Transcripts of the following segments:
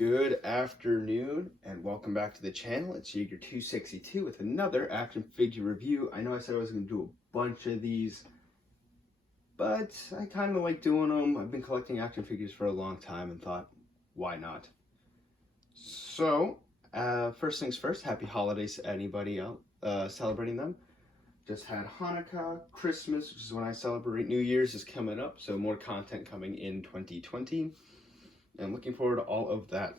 Good afternoon and welcome back to the channel. It's Jaeger262 with another action figure review. I know I said I was going to do a bunch of these, but I kind of like doing them. I've been collecting action figures for a long time and thought, why not? So, first things first, happy holidays to anybody else celebrating them. Just had Hanukkah, Christmas, which is when I celebrate New Year's, is coming up, so more content coming in 2020. And looking forward to all of that.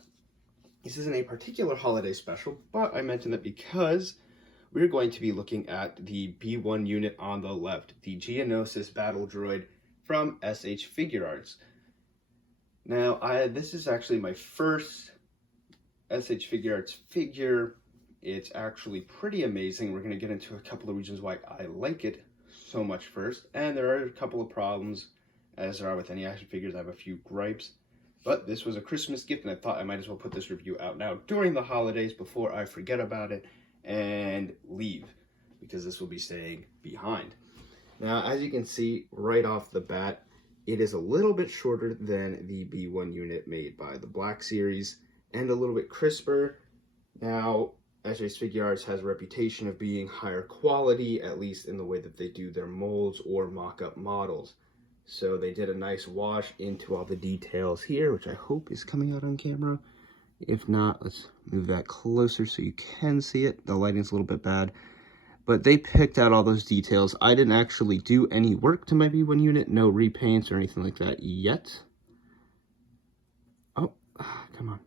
This isn't a particular holiday special, but I mentioned that because we're going to be looking at the B1 unit on the left, the Genosis Battledroid from SH Figuarts. Now, this is actually my first SH Figuarts figure. It's actually pretty amazing. We're going to get into a couple of reasons why I like it so much first. And there are a couple of problems, as there are with any action figures. I have a few gripes. But this was a Christmas gift, and I thought I might as well put this review out now during the holidays before I forget about it and leave, because this will be staying behind. Now, as you can see right off the bat, it is a little bit shorter than the B1 unit made by the Black Series, and a little bit crisper. Now, SH Figuarts has a reputation of being higher quality, at least in the way that they do their molds or mock-up models. So they did a nice wash into all the details here, which I hope is coming out on camera. If not, let's move that closer so you can see it. The lighting's a little bit bad, but they picked out all those details. I didn't actually do any work to my B1 unit, no repaints or anything like that yet. Oh, come on.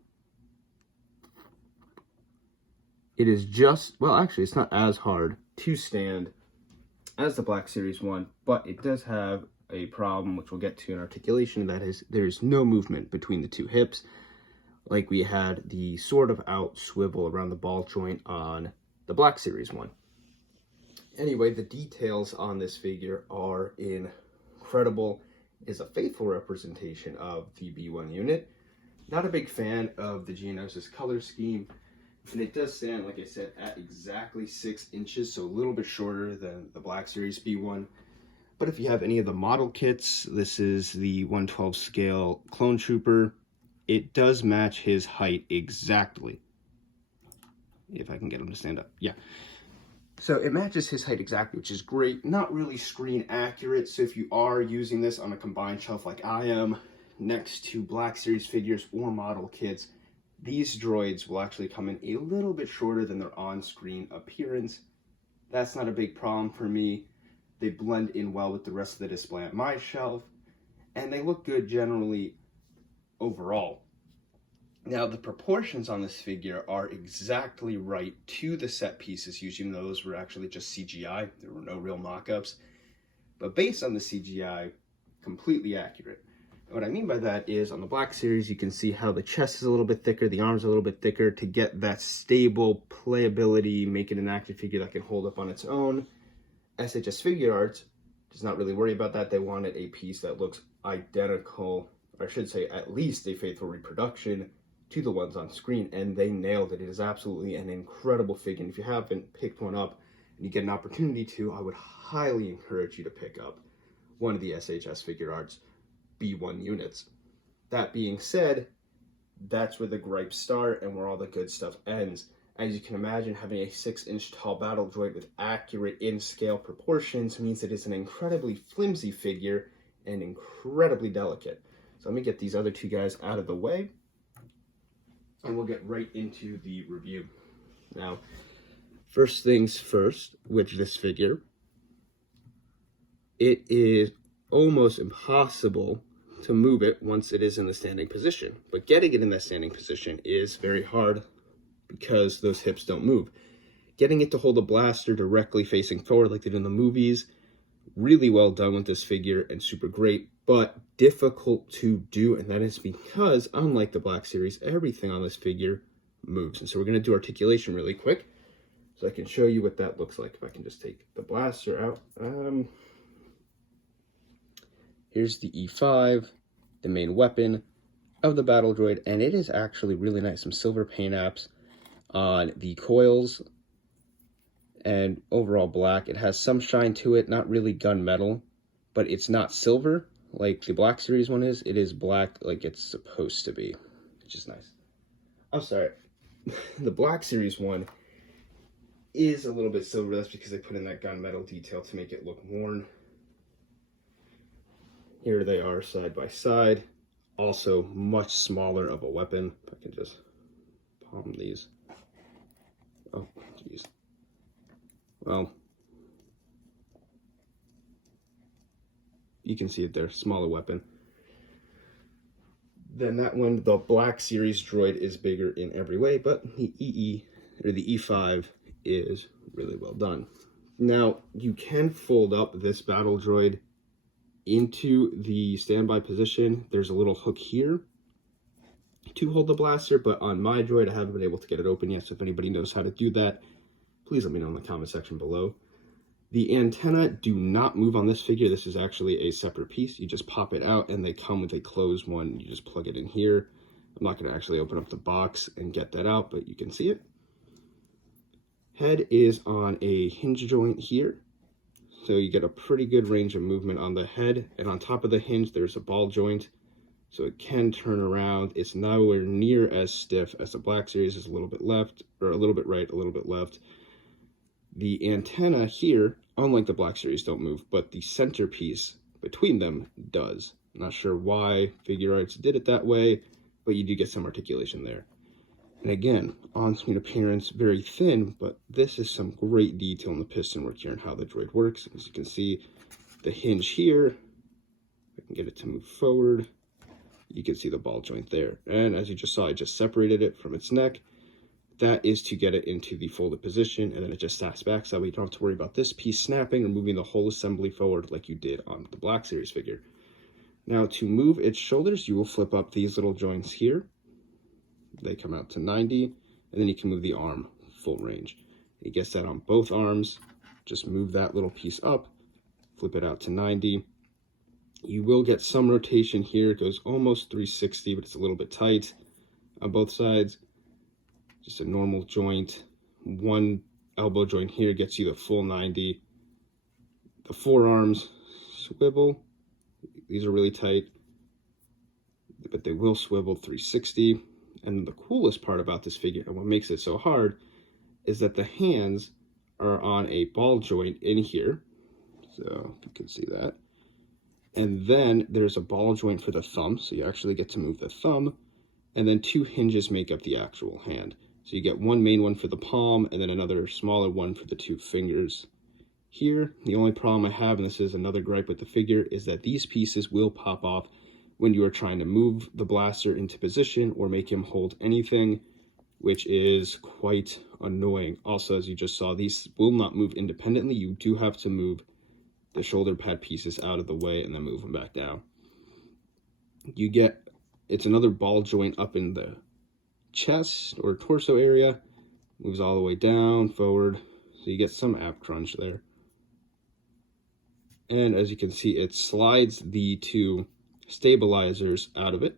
It is just, well, actually, it's not as hard to stand as the Black Series one, but it does have a problem, which we'll get to in articulation. That is, there's no movement between the two hips, like we had the sort of out swivel around the ball joint on the Black Series one. Anyway, the details on this figure are incredible. It is a faithful representation of the B1 unit. Not a big fan of the Genosis color scheme, and it does stand, like I said, at exactly 6 inches, so a little bit shorter than the Black Series B1. But if you have any of the model kits, this is the 1/12 scale Clone Trooper. It does match his height exactly. If I can get him to stand up. Yeah. So it matches his height exactly, which is great. Not really screen accurate. So if you are using this on a combined shelf like I am, next to Black Series figures or model kits, these droids will actually come in a little bit shorter than their on-screen appearance. That's not a big problem for me. They blend in well with the rest of the display on my shelf, and they look good generally overall. Now, the proportions on this figure are exactly right to the set pieces used, even though those were actually just CGI. There were no real mock-ups. But based on the CGI, completely accurate. And what I mean by that is, on the Black Series, you can see how the chest is a little bit thicker, the arms are a little bit thicker to get that stable playability, make it an action figure that can hold up on its own. SHS Figuarts does not really worry about that. They wanted a piece that looks identical, or I should say at least a faithful reproduction to the ones on screen, and they nailed it. It is absolutely an incredible figure, and if you haven't picked one up and you get an opportunity to, I would highly encourage you to pick up one of the SHS Figuarts B1 units. That being said, that's where the gripes start and where all the good stuff ends. As you can imagine, having a 6-inch tall battle droid with accurate in-scale proportions means it is an incredibly flimsy figure and incredibly delicate. So let me get these other two guys out of the way, and we'll get right into the review. Now, first things first, with this figure, it is almost impossible to move it once it is in the standing position. But getting it in that standing position is very hard, because those hips don't move. Getting it to hold a blaster directly facing forward like they did in the movies, really well done with this figure and super great, but difficult to do, and that is because, unlike the Black Series, everything on this figure moves. And so we're going to do articulation really quick, so I can show you what that looks like. If I can just take the blaster out. Here's the E5, the main weapon of the battle droid, and it is actually really nice. Some silver paint apps on the coils, and overall black. It has some shine to it, not really gunmetal, but it's not silver like the Black Series one is. It is black like it's supposed to be, which is nice. I'm sorry. The Black Series one is a little bit silver. That's because they put in that gunmetal detail to make it look worn. Here they are side by side. Also much smaller of a weapon. If I can just palm these. Oh, jeez. Well, you can see it there, smaller weapon. Then that one, the Black Series droid, is bigger in every way, but the the E5 is really well done. Now, you can fold up this battle droid into the standby position. There's a little hook here to hold the blaster, but on my droid, I haven't been able to get it open yet, so if anybody knows how to do that, please let me know in the comment section below. The antenna do not move on this figure. This is actually a separate piece. You just pop it out and they come with a closed one. You just plug it in here. I'm not going to actually open up the box and get that out, but you can see it. Head is on a hinge joint here. So you get a pretty good range of movement on the head. And on top of the hinge, there's a ball joint. So it can turn around. It's nowhere near as stiff as the Black Series. Is a little bit left, or a little bit right, a little bit left. The antenna here, unlike the Black Series, don't move, but the centerpiece between them does. I'm not sure why Figuarts did it that way, but you do get some articulation there. And again, on-screen appearance, very thin, but this is some great detail in the piston work here and how the droid works. As you can see, the hinge here, I can get it to move forward. You can see the ball joint there. And as you just saw, I just separated it from its neck. That is to get it into the folded position, and then it just snaps back, so that way you don't have to worry about this piece snapping or moving the whole assembly forward like you did on the Black Series figure. Now, to move its shoulders, you will flip up these little joints here. They come out to 90, and then you can move the arm full range. It gets that on both arms. Just move that little piece up, flip it out to 90. You will get some rotation here. It goes almost 360, but it's a little bit tight on both sides. Just a normal joint. One elbow joint here gets you the full 90. The forearms swivel. These are really tight, but they will swivel 360. And the coolest part about this figure, and what makes it so hard, is that the hands are on a ball joint in here. So you can see that. And then there's a ball joint for the thumb, so you actually get to move the thumb. And then two hinges make up the actual hand. So you get one main one for the palm, and then another smaller one for the two fingers here. The only problem I have, and this is another gripe with the figure, is that these pieces will pop off when you are trying to move the blaster into position or make him hold anything, which is quite annoying. Also, as you just saw, these will not move independently. You do have to move the shoulder pad pieces out of the way and then move them back down. You get, it's another ball joint up in the chest or torso area, moves all the way down, forward, so you get some ab crunch there. And as you can see, it slides the two stabilizers out of it,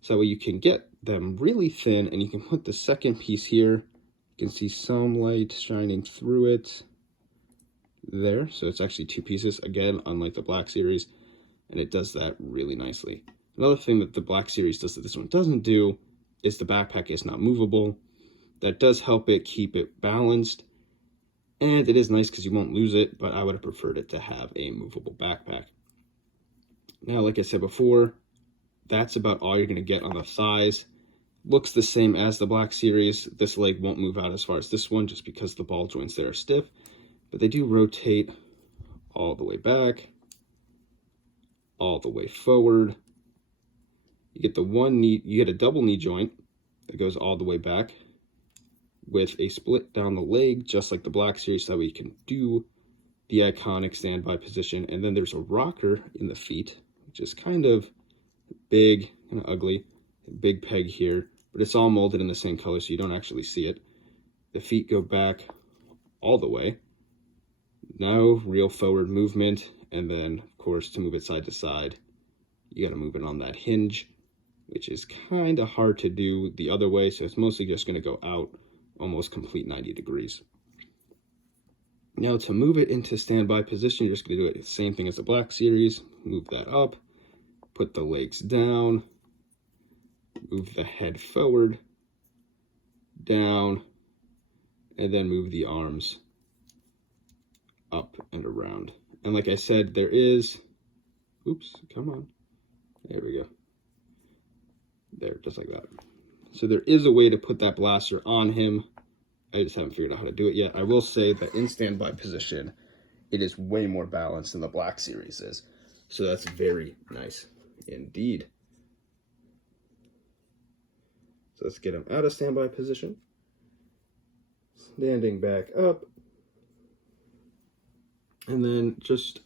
so that way you can get them really thin, and you can put the second piece here. You can see some light shining through it there, so it's actually two pieces, again, unlike the Black Series, and it does that really nicely. Another thing that the Black Series does that this one doesn't do is the backpack is not movable. That does help it keep it balanced, and it is nice because you won't lose it, but I would have preferred it to have a movable backpack. Now, like I said before, that's about all you're going to get on the thighs. Looks the same as the Black Series. This leg won't move out as far as this one just because the ball joints there are stiff, but they do rotate all the way back, all the way forward. You get the one knee, you get a double knee joint that goes all the way back with a split down the leg, just like the Black Series, so that way you can do the iconic standby position. And then there's a rocker in the feet, which is kind of big and ugly, a big peg here, but it's all molded in the same color, so you don't actually see it. The feet go back all the way. Now, real forward movement, and then, of course, to move it side to side, you got to move it on that hinge, which is kind of hard to do the other way, so it's mostly just going to go out almost complete 90 degrees. Now, to move it into standby position, you're just going to do it the same thing as the Black Series. Move that up, put the legs down, move the head forward, down, and then move the arms up and around. And like I said, there is, oops, come on. There we go. There, just like that. So there is a way to put that blaster on him. I just haven't figured out how to do it yet. I will say that in standby position, it is way more balanced than the Black Series is. So that's very nice indeed. So let's get him out of standby position. Standing back up. And then just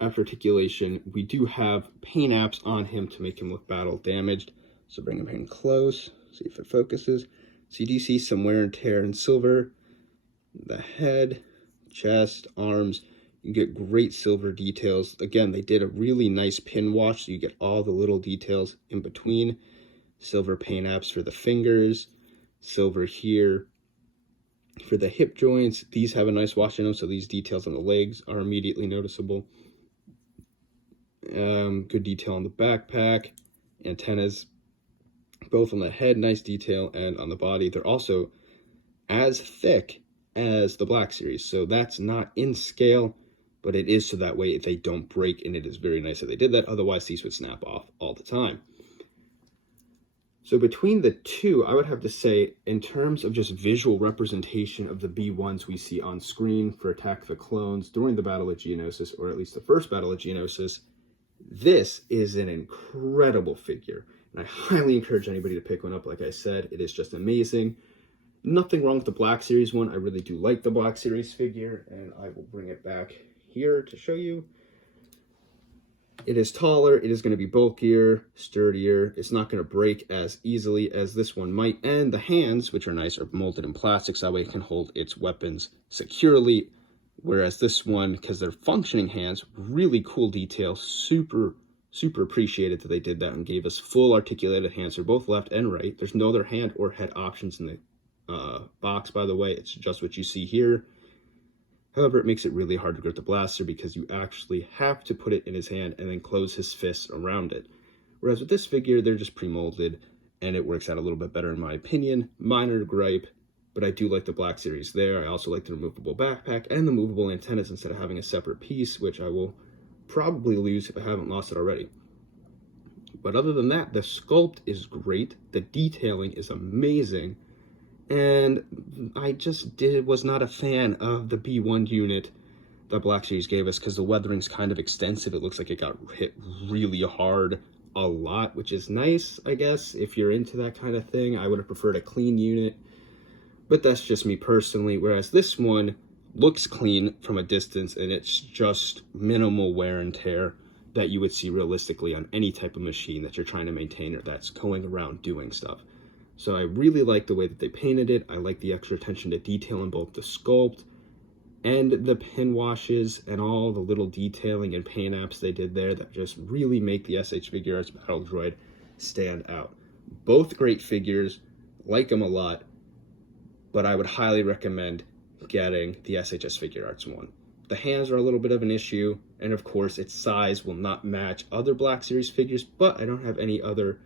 after articulation, we do have paint apps on him to make him look battle damaged. So bring him in close, see if it focuses. So you do see some wear and tear in silver. The head, chest, arms, you get great silver details. Again, they did a really nice pin wash, so you get all the little details in between. Silver paint apps for the fingers, silver here. For the hip joints, these have a nice wash in them, so these details on the legs are immediately noticeable. Good detail on the backpack, antennas, both on the head, nice detail, and on the body. They're also as thick as the Black Series, so that's not in scale, but it is so that way they don't break, and it is very nice that they did that. Otherwise, these would snap off all the time. So between the two, I would have to say, in terms of just visual representation of the B1s we see on screen for Attack of the Clones during the Battle of Genosis, or at least the first Battle of Genosis, this is an incredible figure. And I highly encourage anybody to pick one up. Like I said, it is just amazing. Nothing wrong with the Black Series one. I really do like the Black Series figure, and I will bring it back here to show you. It is taller, it is going to be bulkier, sturdier, it's not going to break as easily as this one might, and the hands, which are nice, are molded in plastic, so that way it can hold its weapons securely, whereas this one, because they're functioning hands, really cool detail, super appreciated that they did that and gave us full articulated hands for both left and right. There's no other hand or head options in the box, by the way, it's just what you see here. However, it makes it really hard to grip the blaster because you actually have to put it in his hand and then close his fists around it. Whereas with this figure, they're just pre-molded and it works out a little bit better in my opinion. Minor gripe, but I do like the Black Series there. I also like the removable backpack and the movable antennas instead of having a separate piece, which I will probably lose if I haven't lost it already. But other than that, the sculpt is great. The detailing is amazing. And I just was not a fan of the B1 unit that Black Series gave us because the weathering's kind of extensive. It looks like it got hit really hard a lot, which is nice, I guess, if you're into that kind of thing. I would have preferred a clean unit, but that's just me personally. Whereas this one looks clean from a distance, and it's just minimal wear and tear that you would see realistically on any type of machine that you're trying to maintain or that's going around doing stuff. So I really like the way that they painted it. I like the extra attention to detail in both the sculpt and the pin washes and all the little detailing and paint apps they did there that just really make the SH Figuarts Battledroid stand out. Both great figures, like them a lot, but I would highly recommend getting the SHS Figuarts one. The hands are a little bit of an issue, and of course its size will not match other Black Series figures, but I don't have any other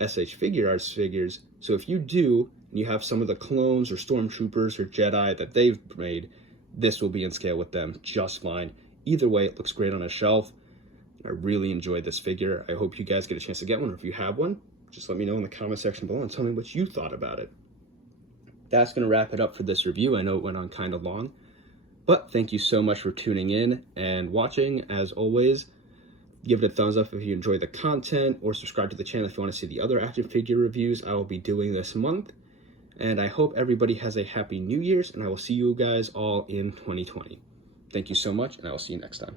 SH Figuarts figures, so if you do, and you have some of the clones or stormtroopers or Jedi that they've made, this will be in scale with them just fine. Either way, it looks great on a shelf. I really enjoyed this figure. I hope you guys get a chance to get one, or if you have one, just let me know in the comment section below and tell me what you thought about it. That's going to wrap it up for this review. I know it went on kind of long, but thank you so much for tuning in and watching. As always, give it a thumbs up if you enjoy the content, or subscribe to the channel if you want to see the other action figure reviews I will be doing this month. And I hope everybody has a happy New Year's, and I will see you guys all in 2020. Thank you so much, and I will see you next time.